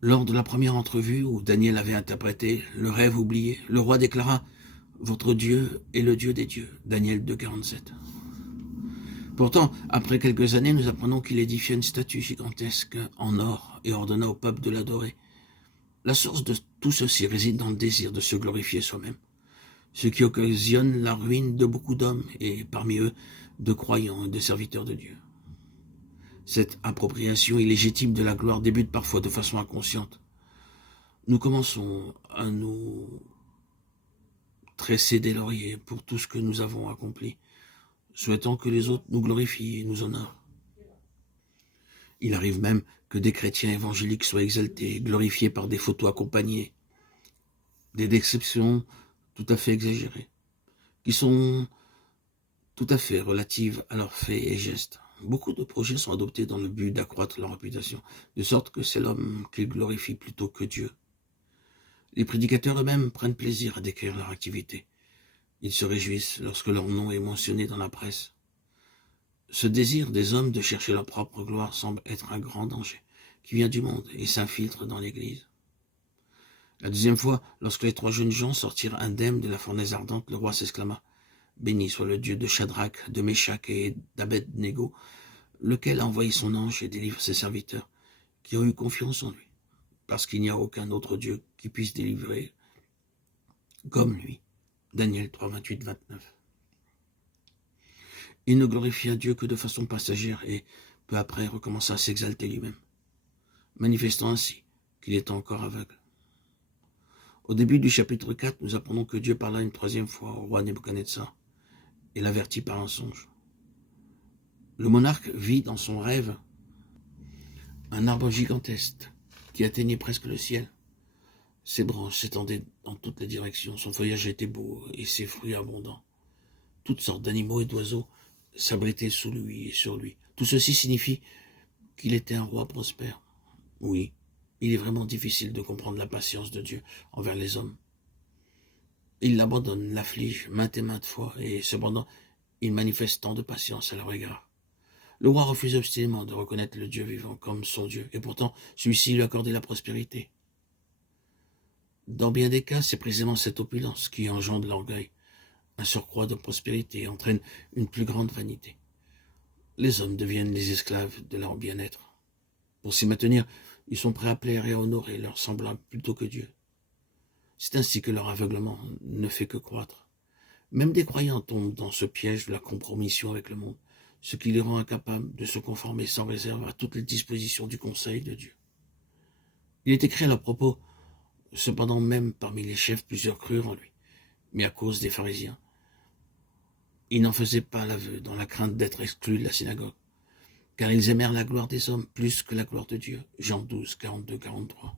Lors de la première entrevue où Daniel avait interprété le rêve oublié, le roi déclara « Votre Dieu est le Dieu des dieux » Daniel 2,47. Pourtant, après quelques années, nous apprenons qu'il édifia une statue gigantesque en or et ordonna au peuple de l'adorer. La source de tout ceci réside dans le désir de se glorifier soi-même, ce qui occasionne la ruine de beaucoup d'hommes et parmi eux de croyants et de serviteurs de Dieu. Cette appropriation illégitime de la gloire débute parfois de façon inconsciente. Nous commençons à nous tresser des lauriers pour tout ce que nous avons accompli, souhaitant que les autres nous glorifient et nous honorent. Il arrive même que des chrétiens évangéliques soient exaltés, glorifiés par des photos accompagnées, des descriptions tout à fait exagérées, qui sont tout à fait relatives à leurs faits et gestes. Beaucoup de projets sont adoptés dans le but d'accroître leur réputation, de sorte que c'est l'homme qu'ils glorifient plutôt que Dieu. Les prédicateurs eux-mêmes prennent plaisir à décrire leur activité. Ils se réjouissent lorsque leur nom est mentionné dans la presse. Ce désir des hommes de chercher leur propre gloire semble être un grand danger, qui vient du monde et s'infiltre dans l'Église. La deuxième fois, lorsque les 3 jeunes gens sortirent indemnes de la fournaise ardente, le roi s'exclama « Béni soit le Dieu de Shadrach, de Meshach et d'Abed-Nego, lequel a envoyé son ange et délivre ses serviteurs, qui ont eu confiance en lui, parce qu'il n'y a aucun autre Dieu qui puisse délivrer comme lui. » Daniel 3, 28, 29. Il ne glorifia Dieu que de façon passagère et, peu après, recommença à s'exalter lui-même, manifestant ainsi qu'il était encore aveugle. Au début du chapitre 4, nous apprenons que Dieu parla une 3e fois au roi Nebuchadnezzar et l'avertit par un songe. Le monarque vit dans son rêve un arbre gigantesque qui atteignait presque le ciel. Ses branches s'étendaient dans toutes les directions, son feuillage était beau et ses fruits abondants. Toutes sortes d'animaux et d'oiseaux s'abritaient sous lui et sur lui. Tout ceci signifie qu'il était un roi prospère. Oui, il est vraiment difficile de comprendre la patience de Dieu envers les hommes. Il l'abandonne, l'afflige maintes et maintes fois, et cependant, il manifeste tant de patience à leur égard. Le roi refuse obstinément de reconnaître le Dieu vivant comme son Dieu, et pourtant, celui-ci lui accordait la prospérité. Dans bien des cas, c'est précisément cette opulence qui engendre l'orgueil. Un surcroît de prospérité entraîne une plus grande vanité. Les hommes deviennent les esclaves de leur bien-être. Pour s'y maintenir, ils sont prêts à plaire et à honorer leurs semblables plutôt que Dieu. C'est ainsi que leur aveuglement ne fait que croître. Même des croyants tombent dans ce piège de la compromission avec le monde, ce qui les rend incapables de se conformer sans réserve à toutes les dispositions du conseil de Dieu. Il est écrit à leur propos, cependant même parmi les chefs plusieurs crurent en lui, mais à cause des pharisiens. Ils n'en faisaient pas l'aveu dans la crainte d'être exclus de la synagogue, car ils aimèrent la gloire des hommes plus que la gloire de Dieu. Jean 12, 42, 43.